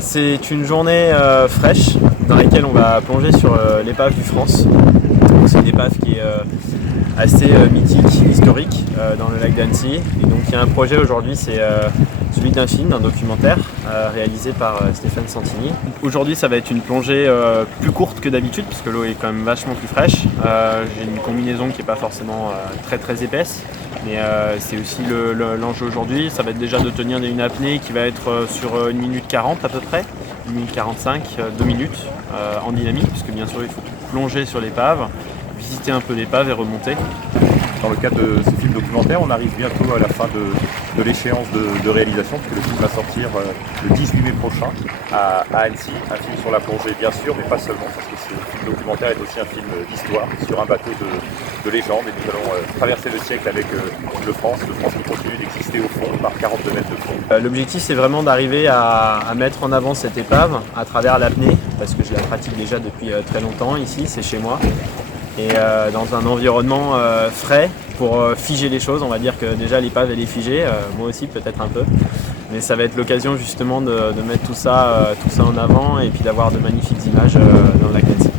C'est une journée fraîche dans laquelle on va plonger sur l'épave du France. C'est une épave qui est assez mythique, historique dans le lac d'Annecy. Et donc il y a un projet aujourd'hui, c'est celui d'un film, d'un documentaire réalisé par Stéphane Santini. Aujourd'hui ça va être une plongée plus courte que d'habitude puisque l'eau est quand même vachement plus fraîche. J'ai une combinaison qui n'est pas forcément très épaisse. Mais c'est aussi l'enjeu aujourd'hui, ça va être déjà de tenir une apnée qui va être sur 1 minute 40 à peu près, 1 minute 45, 2 minutes en dynamique, puisque bien sûr il faut plonger sur l'épave, visiter un peu l'épave et remonter. Dans le cadre de ce film documentaire, on arrive bientôt à la fin de l'échéance de réalisation, puisque le film va sortir le 18 mai prochain à Annecy. Un film sur la plongée bien sûr, mais pas seulement, parce que ce film documentaire est aussi un film d'histoire sur un bateau de légende. Et nous allons traverser le siècle avec le France qui continue d'exister au fond, par 42 mètres de fond. L'objectif c'est vraiment d'arriver à mettre en avant cette épave à travers l'apnée, parce que je la pratique déjà depuis très longtemps ici, c'est chez moi. Et dans un environnement frais pour figer les choses. On va dire que déjà l'épave elle est figée, moi aussi peut-être un peu. Mais ça va être l'occasion justement de mettre tout ça en avant et puis d'avoir de magnifiques images dans le lac d'Annecy.